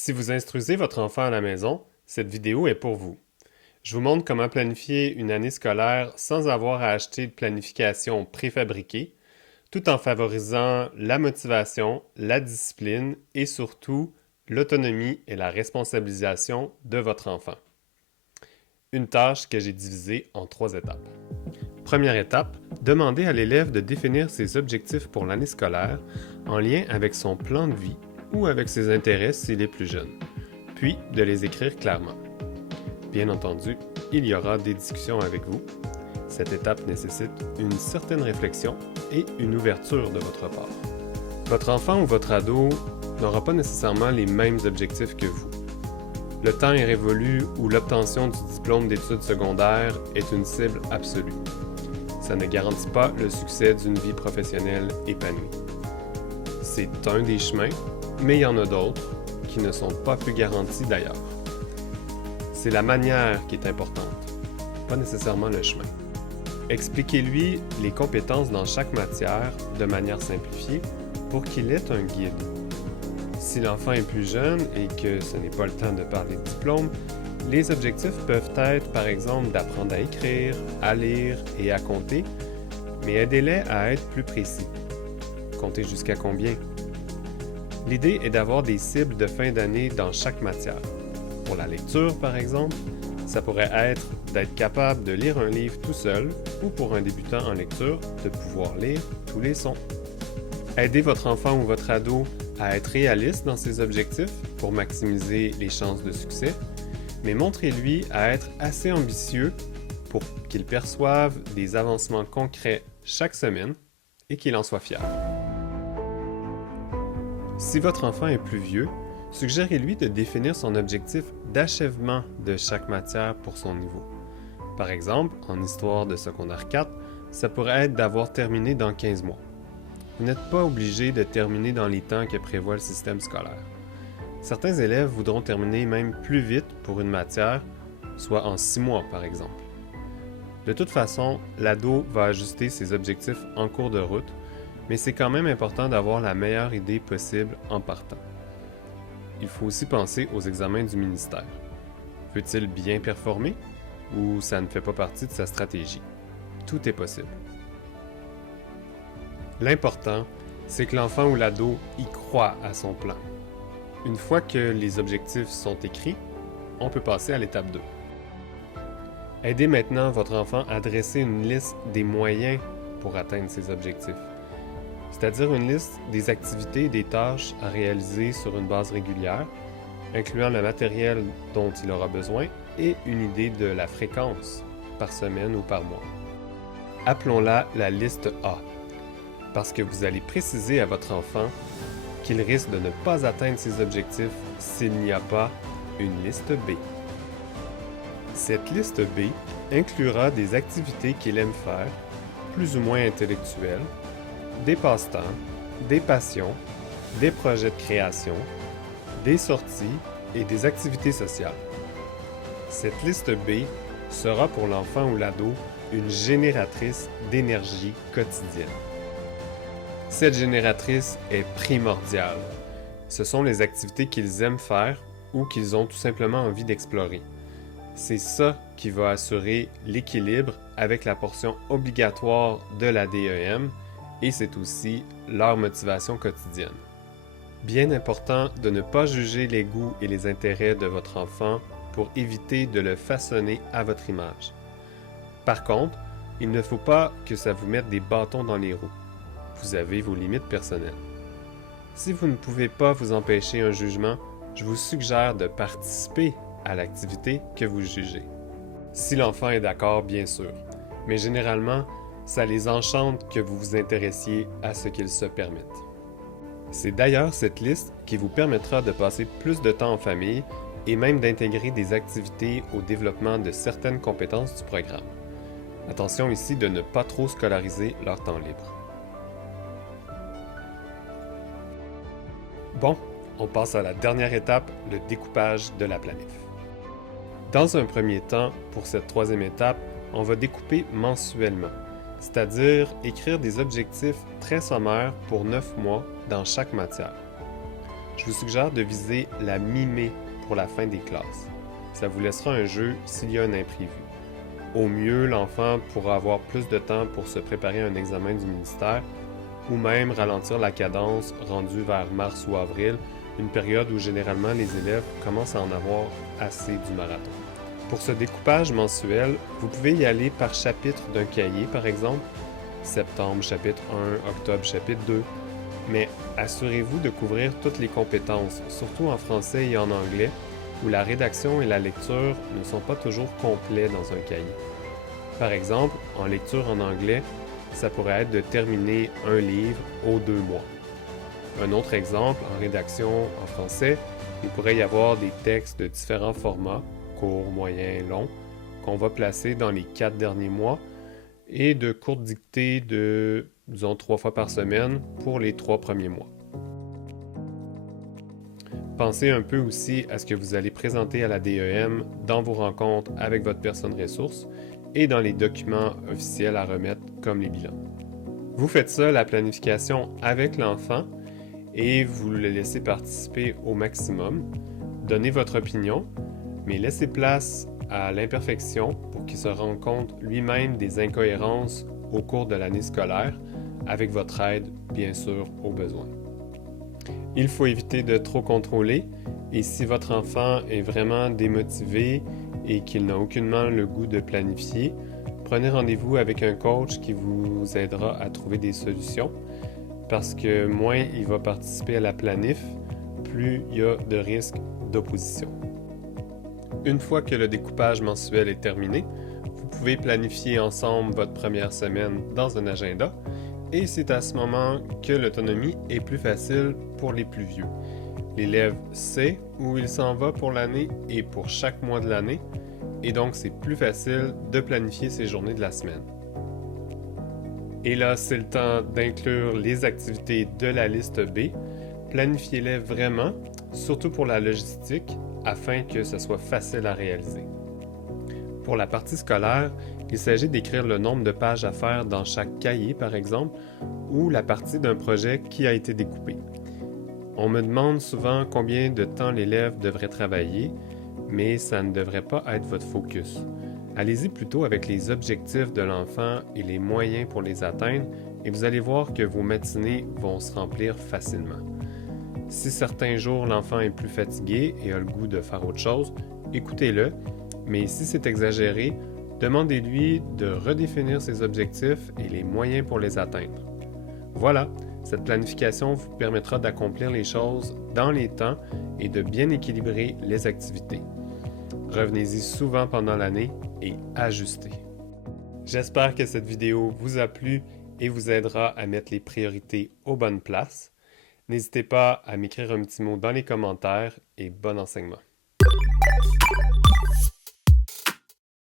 Si vous instruisez votre enfant à la maison, cette vidéo est pour vous. Je vous montre comment planifier une année scolaire sans avoir à acheter de planification préfabriquée, tout en favorisant la motivation, la discipline et surtout l'autonomie et la responsabilisation de votre enfant. Une tâche que j'ai divisée en 3 étapes. Première étape, demandez à l'élève de définir ses objectifs pour l'année scolaire en lien avec son plan de vie ou avec ses intérêts s'il est plus jeune, puis de les écrire clairement. Bien entendu, il y aura des discussions avec vous. Cette étape nécessite une certaine réflexion et une ouverture de votre part. Votre enfant ou votre ado n'aura pas nécessairement les mêmes objectifs que vous. Le temps est révolu où l'obtention du diplôme d'études secondaires est une cible absolue. Ça ne garantit pas le succès d'une vie professionnelle épanouie. C'est un des chemins, mais il y en a d'autres qui ne sont pas plus garantis d'ailleurs. C'est la manière qui est importante, pas nécessairement le chemin. Expliquez-lui les compétences dans chaque matière de manière simplifiée pour qu'il ait un guide. Si l'enfant est plus jeune et que ce n'est pas le temps de parler de diplôme, les objectifs peuvent être par exemple d'apprendre à écrire, à lire et à compter, mais aidez-les à être plus précis. Compter jusqu'à combien? L'idée est d'avoir des cibles de fin d'année dans chaque matière. Pour la lecture, par exemple, ça pourrait être d'être capable de lire un livre tout seul ou pour un débutant en lecture, de pouvoir lire tous les sons. Aidez votre enfant ou votre ado à être réaliste dans ses objectifs pour maximiser les chances de succès, mais montrez-lui à être assez ambitieux pour qu'il perçoive des avancements concrets chaque semaine et qu'il en soit fier. Si votre enfant est plus vieux, suggérez-lui de définir son objectif d'achèvement de chaque matière pour son niveau. Par exemple, en histoire de secondaire 4, ça pourrait être d'avoir terminé dans 15 mois. Vous n'êtes pas obligé de terminer dans les temps que prévoit le système scolaire. Certains élèves voudront terminer même plus vite pour une matière, soit en 6 mois par exemple. De toute façon, l'ado va ajuster ses objectifs en cours de route, mais c'est quand même important d'avoir la meilleure idée possible en partant. Il faut aussi penser aux examens du ministère. Veut-il bien performer ou ça ne fait pas partie de sa stratégie? Tout est possible. L'important, c'est que l'enfant ou l'ado y croit à son plan. Une fois que les objectifs sont écrits, on peut passer à l'étape 2. Aidez maintenant votre enfant à dresser une liste des moyens pour atteindre ses objectifs, c'est-à-dire une liste des activités et des tâches à réaliser sur une base régulière, incluant le matériel dont il aura besoin et une idée de la fréquence, par semaine ou par mois. Appelons-la la liste A, parce que vous allez préciser à votre enfant qu'il risque de ne pas atteindre ses objectifs s'il n'y a pas une liste B. Cette liste B inclura des activités qu'il aime faire, plus ou moins intellectuelles, des passe-temps, des passions, des projets de création, des sorties et des activités sociales. Cette liste B sera pour l'enfant ou l'ado une génératrice d'énergie quotidienne. Cette génératrice est primordiale. Ce sont les activités qu'ils aiment faire ou qu'ils ont tout simplement envie d'explorer. C'est ça qui va assurer l'équilibre avec la portion obligatoire de la DEM et c'est aussi leur motivation quotidienne. Bien important de ne pas juger les goûts et les intérêts de votre enfant pour éviter de le façonner à votre image. Par contre, il ne faut pas que ça vous mette des bâtons dans les roues. Vous avez vos limites personnelles. Si vous ne pouvez pas vous empêcher un jugement, je vous suggère de participer à l'activité que vous jugez. Si l'enfant est d'accord, bien sûr, mais généralement, ça les enchante que vous vous intéressiez à ce qu'ils se permettent. C'est d'ailleurs cette liste qui vous permettra de passer plus de temps en famille et même d'intégrer des activités au développement de certaines compétences du programme. Attention ici de ne pas trop scolariser leur temps libre. Bon, on passe à la dernière étape, le découpage de la planif. Dans un premier temps, pour cette troisième étape, on va découper mensuellement, c'est-à-dire écrire des objectifs très sommaires pour 9 mois dans chaque matière. je vous suggère de viser la mi-mai pour la fin des classes. Ça vous laissera un jeu s'il y a un imprévu. Au mieux, l'enfant pourra avoir plus de temps pour se préparer à un examen du ministère ou même ralentir la cadence rendue vers mars ou avril, une période où généralement les élèves commencent à en avoir assez du marathon. Pour ce découpage mensuel, vous pouvez y aller par chapitre d'un cahier, par exemple, septembre chapitre 1, octobre chapitre 2, mais assurez-vous de couvrir toutes les compétences, surtout en français et en anglais, où la rédaction et la lecture ne sont pas toujours complets dans un cahier. Par exemple, en lecture en anglais, ça pourrait être de terminer un livre aux 2 mois. Un autre exemple, en rédaction en français, il pourrait y avoir des textes de différents formats, courts, moyens, longs, qu'on va placer dans les 4 derniers mois, et de courtes dictées de, disons, 3 fois par semaine pour les 3 premiers mois. Pensez un peu aussi à ce que vous allez présenter à la DEM dans vos rencontres avec votre personne ressource et dans les documents officiels à remettre comme les bilans. Vous faites ça, la planification, avec l'enfant et vous le laissez participer au maximum. Donnez votre opinion, mais laissez place à l'imperfection pour qu'il se rende compte lui-même des incohérences au cours de l'année scolaire, avec votre aide, bien sûr, au besoin. Il faut éviter de trop contrôler et si votre enfant est vraiment démotivé et qu'il n'a aucunement le goût de planifier, prenez rendez-vous avec un coach qui vous aidera à trouver des solutions parce que moins il va participer à la planif, plus il y a de risques d'opposition. Une fois que le découpage mensuel est terminé, vous pouvez planifier ensemble votre première semaine dans un agenda et c'est à ce moment que l'autonomie est plus facile pour les plus vieux. L'élève sait où il s'en va pour l'année et pour chaque mois de l'année, et donc c'est plus facile de planifier ses journées de la semaine. Et là, c'est le temps d'inclure les activités de la liste B. Planifiez-les vraiment, surtout pour la logistique, afin que ce soit facile à réaliser. Pour la partie scolaire, il s'agit d'écrire le nombre de pages à faire dans chaque cahier, par exemple, ou la partie d'un projet qui a été découpé. On me demande souvent combien de temps l'élève devrait travailler, mais ça ne devrait pas être votre focus. Allez-y plutôt avec les objectifs de l'enfant et les moyens pour les atteindre, et vous allez voir que vos matinées vont se remplir facilement. Si certains jours l'enfant est plus fatigué et a le goût de faire autre chose, écoutez-le, mais si c'est exagéré, demandez-lui de redéfinir ses objectifs et les moyens pour les atteindre. Voilà, cette planification vous permettra d'accomplir les choses dans les temps et de bien équilibrer les activités. Revenez-y souvent pendant l'année et ajustez. J'espère que cette vidéo vous a plu et vous aidera à mettre les priorités aux bonnes places. N'hésitez pas à m'écrire un petit mot dans les commentaires et bon enseignement.